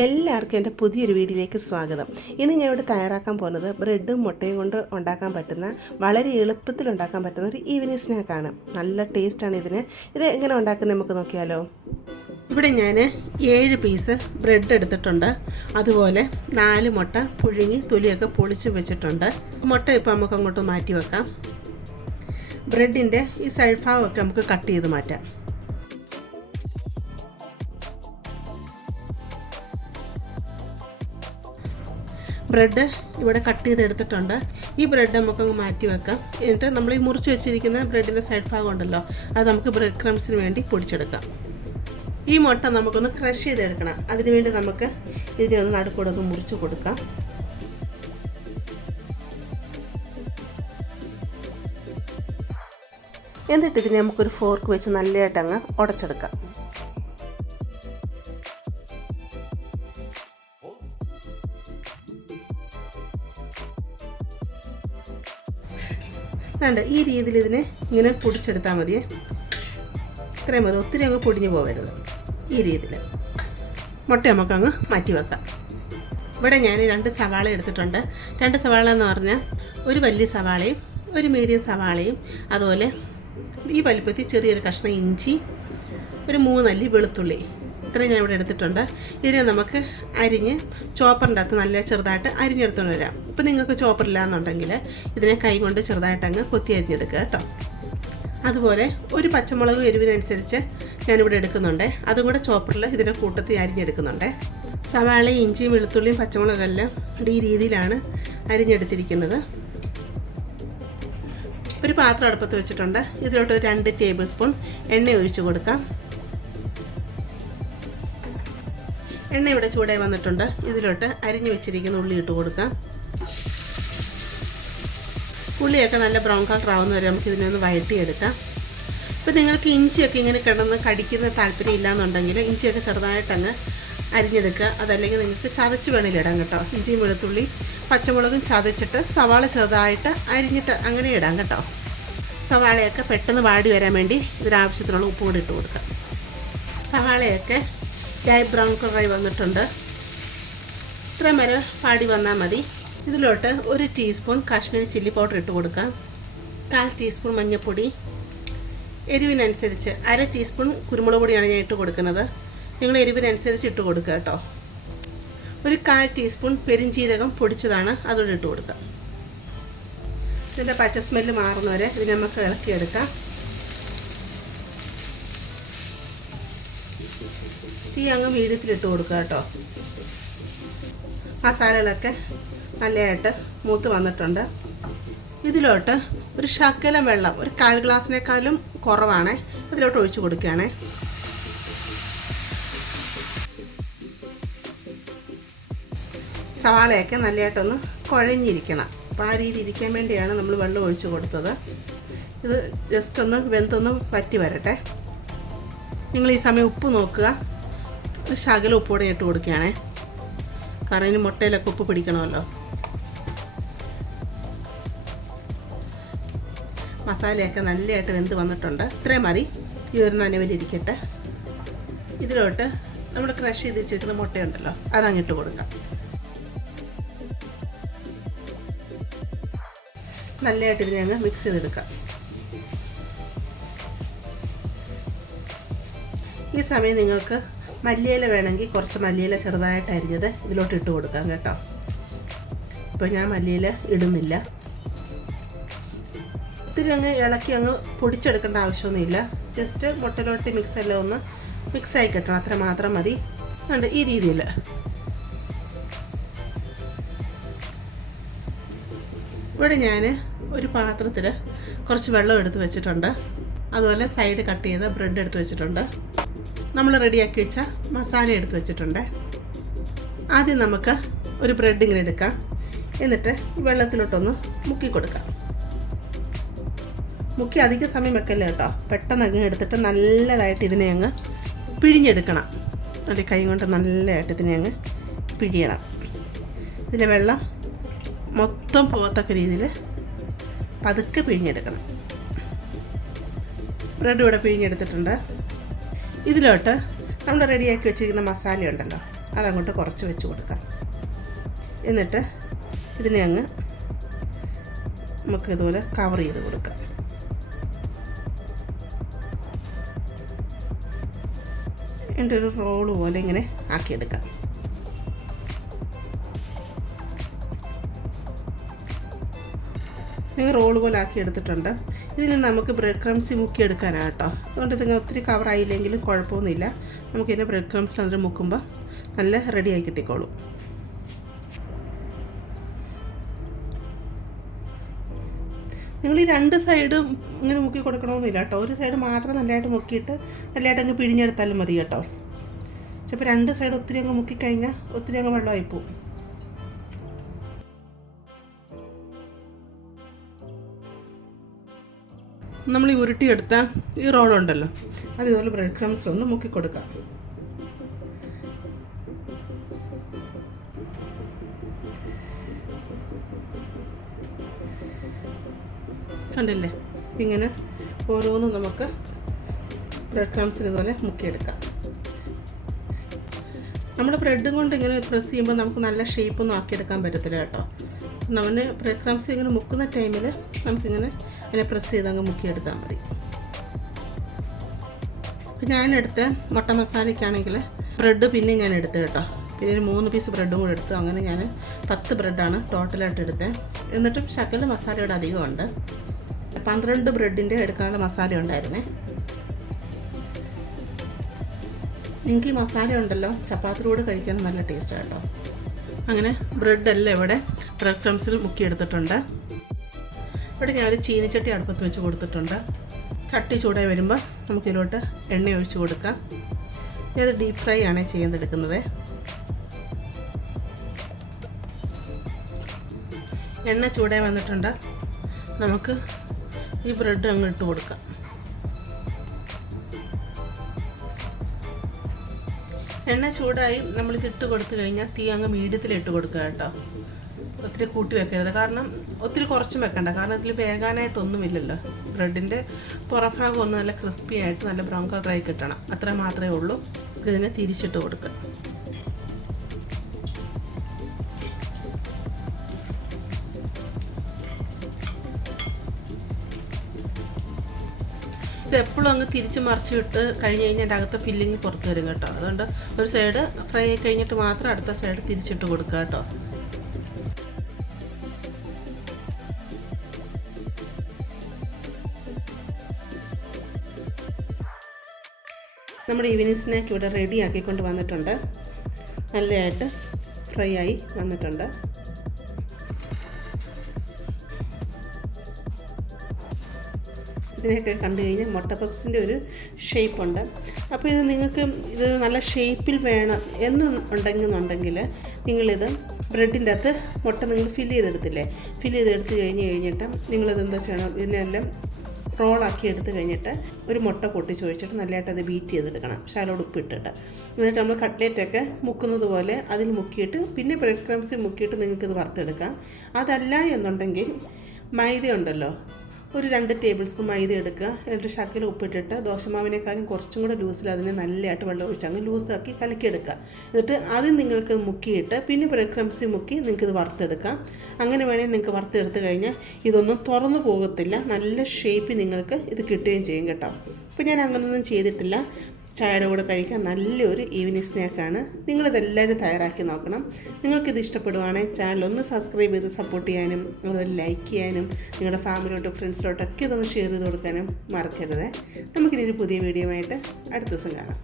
എല്ലാവർക്കും എൻ്റെ പുതിയൊരു വീഡിയോയിലേക്ക് സ്വാഗതം. ഇന്ന് ഞാൻ ഇവിടെ തയ്യാറാക്കാൻ പോകുന്നത് ബ്രെഡും മുട്ടയും കൊണ്ട് ഉണ്ടാക്കാൻ പറ്റുന്ന വളരെ എളുപ്പത്തിൽ ഉണ്ടാക്കാൻ പറ്റുന്ന ഒരു ഈവനിങ് സ്നാക്കാണ്. നല്ല ടേസ്റ്റാണ് ഇതിന്. ഇത് എങ്ങനെ ഉണ്ടാക്കുന്നത് നമുക്ക് നോക്കിയാലോ. ഇവിടെ ഞാൻ 7 പീസ് ബ്രെഡ് എടുത്തിട്ടുണ്ട്. അതുപോലെ 4 മുട്ട പുഴുങ്ങി തൊലിയൊക്കെ പൊളിച്ച് വെച്ചിട്ടുണ്ട്. മുട്ട ഇപ്പോൾ നമുക്ക് അങ്ങോട്ട് മാറ്റി വെക്കാം. ബ്രെഡിൻ്റെ ഈ സൈഡ് ഭാഗമൊക്കെ നമുക്ക് കട്ട് ചെയ്ത് മാറ്റാം. ബ്രെഡ് ഇവിടെ കട്ട് ചെയ്തെടുത്തിട്ടുണ്ട്. ഈ ബ്രെഡ് നമുക്കങ്ങ് മാറ്റി വെക്കാം. എന്നിട്ട് നമ്മൾ ഈ മുറിച്ച് വെച്ചിരിക്കുന്ന ബ്രെഡിൻ്റെ സൈഡ് ഭാഗം ഉണ്ടല്ലോ, അത് നമുക്ക് ബ്രെഡ് ക്രംസിന് വേണ്ടി പൊടിച്ചെടുക്കാം. ഈ മുട്ട നമുക്കൊന്ന് ക്രഷ് ചെയ്തെടുക്കണം. അതിനുവേണ്ടി നമുക്ക് ഇതിനെ ഒന്ന് നടുക്കൂടെ ഒന്ന് മുറിച്ച് കൊടുക്കാം. എന്നിട്ട് ഇതിനെ നമുക്കൊരു ഫോർക്ക് വെച്ച് നല്ലതായിട്ടങ്ങ് ഉടച്ചെടുക്കാം. ഈ രീതിയിൽ ഇതിനെ ഇങ്ങനെ പൊടിച്ചെടുത്താൽ മതിയേ. ഇത്രയും മതി, ഒത്തിരി അങ്ങ് പൊടിഞ്ഞു പോകരുത്. ഈ രീതിയിൽ മുട്ട നമുക്കങ്ങ് മാറ്റി വെക്കാം. ഇവിടെ ഞാൻ 2 സവാള എടുത്തിട്ടുണ്ട്. 2 സവാള എന്ന് പറഞ്ഞാൽ ഒരു വലിയ സവാളയും ഒരു മീഡിയം സവാളയും, അതുപോലെ ഈ വലിപ്പത്തിൽ ചെറിയൊരു കഷ്ണം ഇഞ്ചി, ഒരു 3 അല്ലി വെളുത്തുള്ളി, ഇത്രയും ഞാൻ ഇവിടെ എടുത്തിട്ടുണ്ട്. ഇതിനെ നമുക്ക് അരിഞ്ഞ് ചോപ്പറിൻ്റെ അകത്ത് നല്ല ചെറുതായിട്ട് അരിഞ്ഞെടുത്തുകൊണ്ട് വരാം. ഇപ്പോൾ നിങ്ങൾക്ക് ചോപ്പറില്ല എന്നുണ്ടെങ്കിൽ ഇതിനെ കൈ കൊണ്ട് ചെറുതായിട്ടങ്ങ് കൊത്തി അരിഞ്ഞെടുക്കുക കേട്ടോ. അതുപോലെ ഒരു പച്ചമുളക് എരിവിനനുസരിച്ച് ഞാനിവിടെ എടുക്കുന്നുണ്ട്. അതും കൂടെ ചോപ്പറിൽ ഇതിൻ്റെ കൂട്ടത്തിൽ അരിഞ്ഞെടുക്കുന്നുണ്ട്. സവാളയും ഇഞ്ചിയും വെളുത്തുള്ളിയും പച്ചമുളകെല്ലാം ഈ രീതിയിലാണ് അരിഞ്ഞെടുത്തിരിക്കുന്നത്. ഒരു പാത്രം അടുപ്പത്ത് വെച്ചിട്ടുണ്ട്. ഇതിലോട്ട് 2 ടേബിൾ സ്പൂൺ എണ്ണ ഒഴിച്ച് കൊടുക്കാം. എണ്ണ ഇവിടെ ചൂടായി വന്നിട്ടുണ്ട്. ഇതിലോട്ട് അരിഞ്ഞു വെച്ചിരിക്കുന്ന ഉള്ളി ഇട്ട് കൊടുക്കാം. ഉള്ളിയൊക്കെ നല്ല ബ്രൗൺ കളർ ആവുന്ന വരെ നമുക്ക് ഇതിനെ ഒന്ന് വഴറ്റിയെടുക്കാം. ഇപ്പോൾ നിങ്ങൾക്ക് ഇഞ്ചിയൊക്കെ ഇങ്ങനെ കിടന്ന് കടിക്കുന്ന താല്പര്യം ഇല്ലയെന്നുണ്ടെങ്കിൽ ഇഞ്ചിയൊക്കെ ചെറുതായിട്ടങ്ങ് അരിഞ്ഞെടുക്കുക. അതല്ലെങ്കിൽ നിങ്ങൾക്ക് ചതച്ച് വേണമെങ്കിൽ ഇടാം കേട്ടോ. ഇഞ്ചിയും വെളുത്തുള്ളി പച്ചമുളകും ചതച്ചിട്ട് സവാള ചെറുതായിട്ട് അരിഞ്ഞിട്ട് അങ്ങനെ ഇടാം കേട്ടോ. സവാളയൊക്കെ പെട്ടെന്ന് വാടി വരാൻ വേണ്ടി ഇതിനാവശ്യത്തിനുള്ള ഉപ്പ് കൂടി ഇട്ട് കൊടുക്കാം. സവാളയൊക്കെ ലൈറ്റ് ബ്രൗൺ കളറായി വന്നിട്ടുണ്ട്. ഇത്രയും വരെ പാടി വന്നാൽ മതി. ഇതിലോട്ട് 1 ടീസ്പൂൺ കാശ്മീരി ചില്ലി പൗഡർ ഇട്ട് കൊടുക്കാം. 1/4 ടീസ്പൂൺ മഞ്ഞൾപ്പൊടി, എരിവിനനുസരിച്ച് 1/2 ടീസ്പൂൺ കുരുമുളക് പൊടിയാണ് ഞാൻ ഇട്ട് കൊടുക്കുന്നത്. നിങ്ങൾ എരിവിനനുസരിച്ച് ഇട്ട് കൊടുക്കുക കേട്ടോ. ഒരു 1/4 ടീസ്പൂൺ പെരിഞ്ജീരകം പൊടിച്ചതാണ്, അതുകൂടെ ഇട്ട് കൊടുക്കാം. ഇതിൻ്റെ പച്ച സ്മെല്ല് മാറുന്നവരെ ഇതിനെ നമുക്ക് ഇളക്കിയെടുക്കാം. തീ അങ്ങ് മീഡിയത്തിലിട്ട് കൊടുക്കുക കേട്ടോ. മസാലകളൊക്കെ നല്ലതായിട്ട് മൂത്ത് വന്നിട്ടുണ്ട്. ഇതിലോട്ട് ഒരു ശകലം വെള്ളം, ഒരു 1/4 ഗ്ലാസ്സിനേക്കാളും കുറവാണ്, ഇതിലോട്ട് ഒഴിച്ച് കൊടുക്കുകയാണേ. സവാളയൊക്കെ നല്ലതായിട്ടൊന്ന് കുഴഞ്ഞിരിക്കണം. അപ്പോൾ ആ രീതി ഇരിക്കാൻ വേണ്ടിയാണ് നമ്മൾ വെള്ളം ഒഴിച്ച് കൊടുത്തത്. ഇത് ജസ്റ്റ് ഒന്ന് വെന്തൊന്ന് വറ്റി വരട്ടെ. നിങ്ങൾ ഈ സമയം ഉപ്പ് നോക്കുക. ഒരു ശകലം ഉപ്പോടെ ഇട്ട് കൊടുക്കുകയാണേ, കാരണം ഇനി മുട്ടയിലൊക്കെ ഉപ്പ് പിടിക്കണമല്ലോ. മസാലയൊക്കെ നല്ലതായിട്ട് വെന്ത് വന്നിട്ടുണ്ട്. ഇത്രയും മതി. ഈ ഒരു നനവിലിരിക്കട്ടെ. ഇതിലോട്ട് നമ്മൾ ക്രഷ് ചെയ്ത് വെച്ചിരിക്കുന്ന മുട്ടയുണ്ടല്ലോ, അതങ്ങിട്ട് കൊടുക്കാം. നല്ലതായിട്ട് ഇതിനെ അങ്ങ് മിക്സ് ചെയ്തെടുക്കാം. ഈ സമയം നിങ്ങൾക്ക് മല്ലിയില വേണമെങ്കിൽ കുറച്ച് മല്ലിയില ചെറുതായിട്ട് അരിഞ്ഞത് ഇതിലോട്ട് ഇട്ട് കൊടുക്കാം കേട്ടോ. ഇപ്പോൾ ഞാൻ മല്ലിയില ഇടുന്നില്ല. ഒത്തിരി അങ്ങ് ഇളക്കി അങ്ങ് പൊടിച്ചെടുക്കേണ്ട ആവശ്യമൊന്നുമില്ല. ജസ്റ്റ് മുട്ടയിലോട്ട് മിക്സെല്ലാം ഒന്ന് മിക്സായി കിട്ടണം, അത്ര മാത്രം മതി. ഉണ്ട് ഈ രീതിയിൽ. ഇവിടെ ഞാൻ ഒരു പാത്രത്തിൽ കുറച്ച് വെള്ളം എടുത്ത് വെച്ചിട്ടുണ്ട്. അതുപോലെ സൈഡ് കട്ട് ചെയ്ത ബ്രെഡ് എടുത്ത് വെച്ചിട്ടുണ്ട്. നമ്മൾ റെഡിയാക്കി വെച്ച മസാല എടുത്ത് വെച്ചിട്ടുണ്ട്. ആദ്യം നമുക്ക് ഒരു ബ്രെഡ് ഇങ്ങനെ എടുക്കാം. എന്നിട്ട് വെള്ളത്തിലോട്ടൊന്ന് മുക്കി കൊടുക്കാം. മുക്കി അധിക സമയം വെക്കല്ലേ കേട്ടോ. പെട്ടെന്ന് അങ്ങ് എടുത്തിട്ട് നല്ലതായിട്ട് ഇതിനെ അങ്ങ് പിഴിഞ്ഞെടുക്കണം. അതിൻ്റെ കൈ കൊണ്ട് നല്ലതായിട്ട് ഇതിനെ അങ്ങ് പിഴിയണം. ഇതിലെ വെള്ളം മൊത്തം പോകത്തക്ക രീതിയിൽ പതുക്കെ പിഴിഞ്ഞെടുക്കണം. ബ്രെഡ് ഇവിടെ പിഴിഞ്ഞെടുത്തിട്ടുണ്ട്. ഇതിലോട്ട് നമ്മൾ റെഡിയാക്കി വെച്ചിരിക്കുന്ന മസാല ഉണ്ടല്ലോ, അതങ്ങോട്ട് കുറച്ച് വെച്ച് കൊടുക്കാം. എന്നിട്ട് ഇതിനെ അങ്ങ് നമുക്ക് ഇതുപോലെ കവർ ചെയ്ത് കൊടുക്കാം. എന്നിട്ട് ഒരു റോള് പോലെ ഇങ്ങനെ ആക്കിയെടുക്കാം. നിങ്ങൾ റോള് പോലെ ആക്കി എടുത്തിട്ടുണ്ട്. ഇതിന് നമുക്ക് ബ്രെഡ് ക്രംസ് മുക്കിയെടുക്കാനാണ് കേട്ടോ. അതുകൊണ്ട് നിങ്ങൾ ഒത്തിരി കവറായില്ലെങ്കിലും കുഴപ്പമൊന്നുമില്ല. നമുക്കിതിനെ ബ്രെഡ് ക്രംസിൽ അതിൽ മുക്കുമ്പോൾ നല്ല റെഡിയായി കിട്ടിക്കോളും. നിങ്ങൾ ഈ രണ്ട് സൈഡും ഇങ്ങനെ മുക്കി കൊടുക്കണമെന്നില്ല കേട്ടോ. ഒരു സൈഡ് മാത്രം നല്ലതായിട്ട് മുക്കിയിട്ട് നല്ലതായിട്ട് അങ്ങ് പിഴിഞ്ഞെടുത്താലും മതി കേട്ടോ. ചിലപ്പോൾ രണ്ട് സൈഡ് ഒത്തിരി അങ്ങ് മുക്കിക്കഴിഞ്ഞാൽ ഒത്തിരി അങ്ങ് വെള്ളമായിപ്പോവും. നമ്മൾ ഈ ഉരുട്ടിയെടുത്ത ഈ റോളുണ്ടല്ലോ, അത് ഇതുപോലെ ബ്രെഡ് ക്രംസിലൊന്ന് മുക്കി കൊടുക്കാം. കണ്ടില്ലേ, ഇങ്ങനെ ഓരോന്നും നമുക്ക് ബ്രെഡ് ക്രംസിൽ ഇതുപോലെ മുക്കിയെടുക്കാം. നമ്മൾ ബ്രെഡും കൊണ്ട് ഇങ്ങനെ പ്രസ് ചെയ്യുമ്പോൾ നമുക്ക് നല്ല ഷേപ്പൊന്നും ആക്കിയെടുക്കാൻ പറ്റത്തില്ല കേട്ടോ. നമ്മൾ ബ്രെഡ് ക്രംസ് ഇങ്ങനെ മുക്കുന്ന ടൈമിൽ നമുക്കിങ്ങനെ അതിനെ പ്രസ് ചെയ്ത് അങ്ങ് മുക്കിയെടുത്താൽ മതി. ഇപ്പം ഞാനെടുത്ത മുട്ട മസാലയ്ക്കാണെങ്കിൽ ബ്രെഡ് പിന്നെ ഞാൻ എടുത്ത് കേട്ടോ. പിന്നെ ഒരു 3 പീസ് ബ്രെഡും കൂടെ എടുത്തു. അങ്ങനെ ഞാൻ 10 ബ്രെഡാണ് ടോട്ടലായിട്ട് എടുത്തത്. എന്നിട്ടും ശകല മസാലയുടെ അധികമുണ്ട്. 12 ബ്രെഡിൻ്റെ എടുക്കാനുള്ള മസാല ഉണ്ടായിരുന്നേ. നിങ്ങൾക്ക് ഈ മസാല ഉണ്ടല്ലോ ചപ്പാത്തിയോട് കഴിക്കാൻ നല്ല ടേസ്റ്റ് കേട്ടോ. അങ്ങനെ ബ്രെഡെല്ലാം ഇവിടെ ബ്രെഡ് ക്രംസിൽ മുക്കിയെടുത്തിട്ടുണ്ട്. ഇവിടെ ഞാനൊരു ചീനിച്ചട്ടി അടുപ്പത്ത് വെച്ച് കൊടുത്തിട്ടുണ്ട്. ചട്ടി ചൂടായി വരുമ്പോൾ നമുക്കിതിലോട്ട് എണ്ണ ഒഴിച്ച് കൊടുക്കാം. ഇത് ഡീപ്പ് ഫ്രൈ ആണ് ചെയ്തെടുക്കുന്നത്. എണ്ണ ചൂടായി വന്നിട്ടുണ്ട്. നമുക്ക് ഈ ബ്രെഡ് അങ്ങ് ഇട്ട് കൊടുക്കാം. എണ്ണ ചൂടായി നമ്മളിത് ഇട്ട് കൊടുത്തു കഴിഞ്ഞാൽ തീ അങ്ങ് മീഡിയത്തിലിട്ട് കൊടുക്കുക കേട്ടോ. ഒത്തിരി കൂട്ടി വെക്കരുത്, കാരണം ഒത്തിരി കുറച്ചും വെക്കണ്ട, കാരണം ഇതിൽ വേകാനായിട്ടൊന്നുമില്ലല്ലോ. ബ്രെഡിൻ്റെ പുറഭാഗം ഒന്ന് നല്ല ക്രിസ്പി ആയിട്ട് നല്ല ബ്രൗൺ കളറായി കിട്ടണം. അത്ര മാത്രമേ ഉള്ളൂ. ഇതിനെ തിരിച്ചിട്ട് കൊടുക്കുക. ഇത് എപ്പോഴും അങ്ങ് തിരിച്ച് മറിച്ചിട്ട് കഴിഞ്ഞ് കഴിഞ്ഞാൽ എൻ്റെ അകത്തെ ഫില്ലിങ് പുറത്ത് വരും കേട്ടോ. അതുകൊണ്ട് ഒരു സൈഡ് ഫ്രൈ ആയി കഴിഞ്ഞിട്ട് മാത്രം അടുത്ത സൈഡ് തിരിച്ചിട്ട് കൊടുക്കുക കേട്ടോ. നമ്മുടെ ഈവനിങ് സ്നാക്ക് ഇവിടെ റെഡി ആക്കിക്കൊണ്ട് വന്നിട്ടുണ്ട്. നല്ലതായിട്ട് ഫ്രൈ ആയി വന്നിട്ടുണ്ട്. ഇതിനെയൊക്കെ കണ്ടു കഴിഞ്ഞാൽ മുട്ട പപ്സിൻ്റെ ഒരു ഷേപ്പുണ്ട്. അപ്പോൾ ഇത് നിങ്ങൾക്ക് ഇത് നല്ല ഷേപ്പിൽ വേണം എന്നുണ്ടെങ്കിൽ നിങ്ങളിത് ബ്രെഡിൻ്റെ അകത്ത് മുട്ട നിങ്ങൾ ഫില്ല് ചെയ്തെടുത്തില്ലേ, ഫില്ല് ചെയ്തെടുത്ത് കഴിഞ്ഞിട്ട് നിങ്ങളിത് എന്താ ചെയ്യണം, ഇതിനെല്ലാം റോളാക്കി എടുത്ത് കഴിഞ്ഞിട്ട് ഒരു മുട്ട പൊട്ടിച്ച് ഒഴിച്ചിട്ട് നല്ലതായിട്ട് അത് ബീറ്റ് ചെയ്തെടുക്കണം, ശകലോട് ഉപ്പിട്ടിട്ട്. എന്നിട്ട് നമ്മൾ കട്ട്ലേറ്റൊക്കെ മുക്കുന്നത് പോലെ അതിൽ മുക്കിയിട്ട് പിന്നെ ബ്രെഡ് ക്രംസിൽ മുക്കിയിട്ട് നിങ്ങൾക്കിത് വറുത്തെടുക്കാം. അതല്ല എന്നുണ്ടെങ്കിൽ മൈദ ഉണ്ടല്ലോ, ഒരു 2 ടേബിൾ സ്പൂൺ മൈദ എടുക്കുക. എന്നിട്ട് ശകലം ഉപ്പിട്ടിട്ട് ദോശമാവിനേക്കാളും കുറച്ചും കൂടെ ലൂസിൽ അതിനെ നല്ലതായിട്ട് വെള്ളം ഒഴിച്ച് അങ്ങ് ലൂസാക്കി കലക്കിയെടുക്കുക. എന്നിട്ട് അത് നിങ്ങൾക്ക് മുക്കിയിട്ട് പിന്നെ ബ്രെഡ് ക്രംസിൽ മുക്കി നിങ്ങൾക്കിത് വറുത്തെടുക്കാം. അങ്ങനെ വേണമെങ്കിൽ നിങ്ങൾക്ക് വറുത്തെടുത്ത് കഴിഞ്ഞാൽ ഇതൊന്നും തുറന്നു പോകത്തില്ല, നല്ല ഷേപ്പ് നിങ്ങൾക്ക് ഇത് കിട്ടുകയും ചെയ്യും കേട്ടോ. അപ്പോൾ ഞാൻ അങ്ങനെയൊന്നും ചെയ്തിട്ടില്ല. ചായയുടെ കൂടെ കഴിക്കാൻ നല്ലൊരു ഈവനിങ് സ്നാക്കാണ്. നിങ്ങളിതെല്ലാവരും തയ്യാറാക്കി നോക്കണം. നിങ്ങൾക്കിത് ഇഷ്ടപ്പെടുവാണെങ്കിൽ ചാനലൊന്ന് സബ്സ്ക്രൈബ് ചെയ്ത് സപ്പോർട്ട് ചെയ്യാനും അതുപോലെ ലൈക്ക് ചെയ്യാനും നിങ്ങളുടെ ഫാമിലിയോട്ടും ഫ്രണ്ട്സിലോട്ടൊക്കെ ഇതൊന്ന് ഷെയർ ചെയ്ത് കൊടുക്കാനും മറക്കരുത്. നമുക്കിനി ഒരു പുതിയ വീഡിയോ ആയിട്ട് അടുത്ത ദിവസം കാണാം.